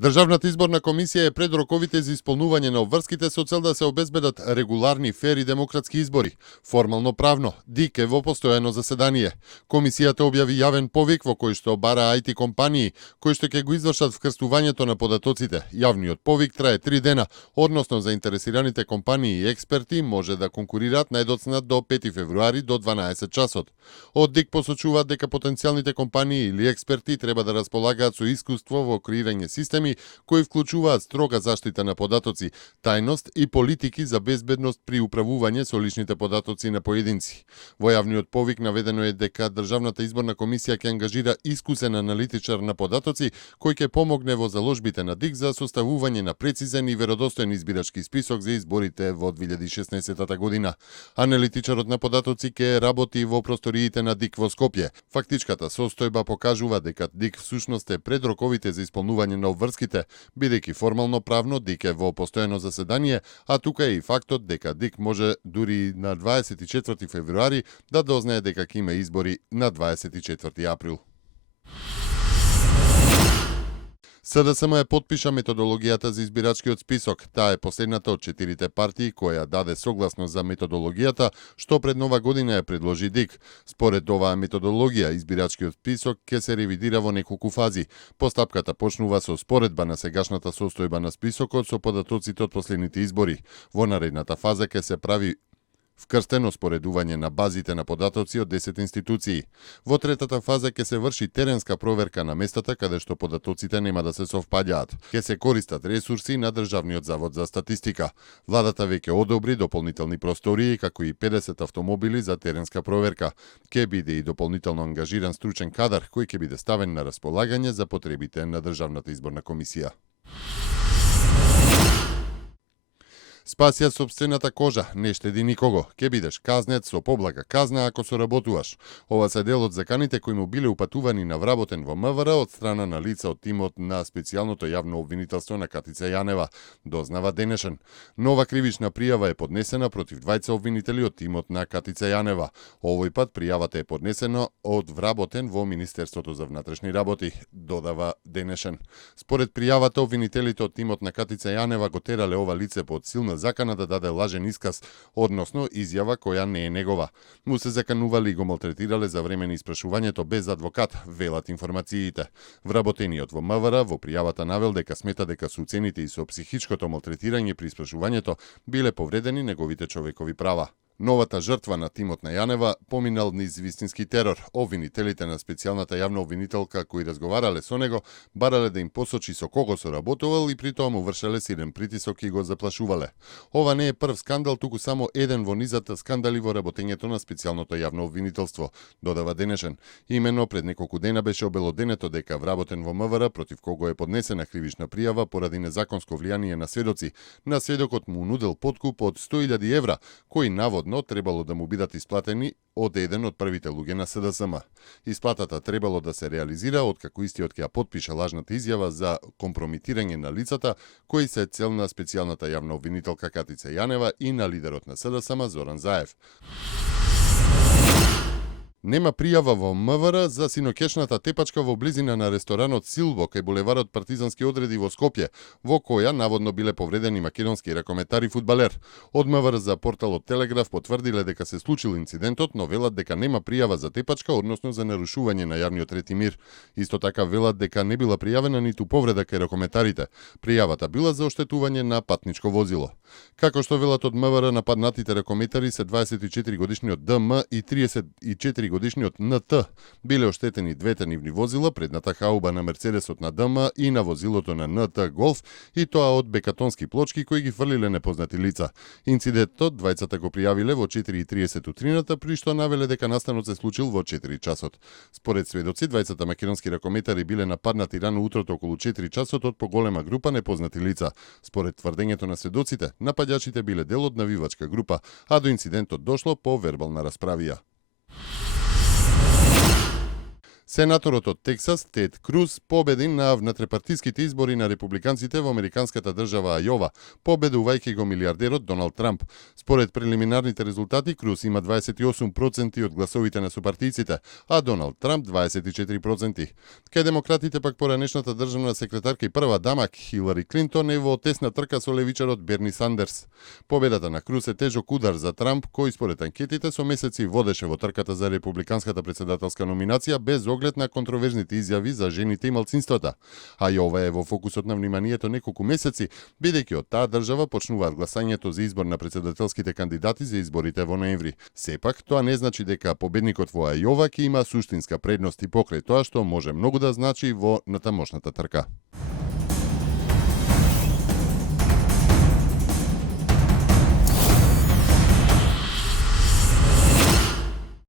Државната изборна комисија е пред роковите за исполнување на обврските со цел да се обезбедат регуларни, фер и демократски избори. Формално правно, ДИК е во постојано заседание. Комисијата објави јавен повик во кој што бара IT компании, кои што ќе го извршат вкрстувањето на податоците. Јавниот повик трае 3 дена, односно заинтересираните компании и експерти може да конкурираат најдоцна до 5 февруари до 12 часот. Од ДИК посочуваат дека потенцијалните компании или експерти треба да располагаат со искуство во креирање системи кои вклучуваат строга заштита на податоци, тајност и политики за безбедност при управување со личните податоци на поединци. Во јавниот повик наведено е дека Државната изборна комисија ќе ангажира искусен аналитичар на податоци кој ќе помогне во заложбите на ДИК за составување на прецизен и веродостоен избирачки список за изборите во 2016 година. Аналитичарот на податоци ќе работи во просториите на ДИК во Скопје. Фактичката состојба покажува дека ДИК всушност е пред роковите за исполнување на обврските, бидејќи формално правно ДИК е во постојано заседание, а тука е и фактот дека ДИК може дури на 24 февруари да дознае дека ќе има избори на 24 април. СДСМ е потпиша методологијата за избирачкиот список. Таа е последната од 4 партии која даде согласно за методологијата, што пред нова година ја предложи ДИК. Според оваа методологија, избирачкиот список ќе се ревидира во неколку фази. Постапката почнува со споредба на сегашната состојба на списокот со податоците од последните избори. Во наредната фаза ќе се прави вкрстено споредување на базите на податоци од 10 институции. Во третата фаза ќе се врши теренска проверка на местата каде што податоците нема да се совпаѓаат. Ќе се користат ресурси на Државниот завод за статистика. Владата веќе одобри дополнителни простории како и 50 автомобили за теренска проверка. Ќе биде и дополнително ангажиран стручен кадар кој ќе биде ставен на располагање за потребите на Државната изборна комисија. Спасија сопствената кожа, не штеди никого. Ке бидеш казнет со поблага казна ако соработуваш. Ова се дел од заканите кои му биле упатувани на вработен во МВР од страна на лица од тимот на специјалното јавно обвинителство на Катица Јанева, дознава денешен. Нова кривична пријава е поднесена против двајца обвинители од тимот на Катица Јанева. Овој пат пријавата е поднесена од вработен во Министерството за внатрешни работи, додава денешен. Според пријавата, обвинителите од тимот на Катица Јанева го терале ова лице под силна закана да даде лажен исказ, односно изјава која не е негова. Му се заканували и го малтретирале за време на испрашувањето без адвокат, велат информациите. Вработениот во МВР во пријавата навел дека смета дека со уцените и со психичкото малтретирање при испрашувањето биле повредени неговите човекови права. Новата жртва на тимот на Јанева поминал низ вистински терор. Обвинителите на специјалната јавна обвинителка кои разговарале со него барале да им посочи со кого соработувал и при тоа му вршеле силен притисок и го заплашувале. Ова не е прв скандал, туку само еден во низата скандали во работењето на специјалното јавно обвинителство, додава денешен. Именно пред неколку дена беше обелоденето дека вработен во МВР против кого е поднесена кривична пријава поради незаконско влијание на сведоци. На сведокот му нудел подкуп од 100.000 евра, кои наводно требало да му бидат исплатени од еден од првите луѓе на СДСМ. Исплатата требало да се реализира откако истиот ќе ја потпише лажната изјава за компромитирање на лицата кои се цел на специјалната јавна обвинителка Катица Јанева и на лидерот на СДСМ Зоран Заев. Нема пријава во МВР за синоќешната тепачка во близина на ресторанот Силво кај булеварот Партизански одреди во Скопје, во која наводно биле повредени македонски ракометар и фудбалер. Од МВР за порталот Телеграф потврдиле дека се случил инцидентот, но велат дека нема пријава за тепачка, односно за нарушување на јавниот ред и мир. Исто така велат дека не била пријавена ниту повреда кај ракометарите. Пријавата била за оштетување на патничко возило. Како што велат од МВР, нападнатите ракометари се 24 годишниот ДМ и 34 годишниот НТ. Биле оштетени двете нивни возила, предната хауба на Мерцедесот на ДМ и на возилото на НТ Голф, и тоа од бекатонски плочки кои ги фрлиле непознати лица. Инцидентот двајцата го пријавиле во 4:30 утрината, при што навеле дека настанот се случил во 4 часот. Според сведоци, двајцата македонски ракометари биле нападнати рано утрото околу 4 часот од поголема група непознати лица. Според тврдењето на сведоците, напаѓачите биле дел од навивачка група, а до инцидентот дошло по вербална расправија. Сенаторот од Тексас, Тед Круз, победи на внатрепартиските избори на републиканците во американската држава Ајова, победувајќи го милиардерот Доналд Трамп. Според прелиминарните резултати, Круз има 28% од гласовите на сопартиците, а Доналд Трамп 24%. Кај демократите пак поранешната државна секретарка и прва дама Хилари Клинтон е во тесна трка со левичарот Берни Сандерс. Победата на Круз е тежок удар за Трамп, кој според анкетите со месеци водеше во трката за републиканската председателска номинација без оглед на контроверзните изјави за жените и малцинствата. А и ова е во фокусот на вниманието неколку месеци, бидејќи од таа држава почнуваат гласањето за избор на председателските кандидати за изборите во ноември. Сепак, тоа не значи дека победникот во Ајова ќе има суштинска предност и покрај тоа што може многу да значи во натамошната трка.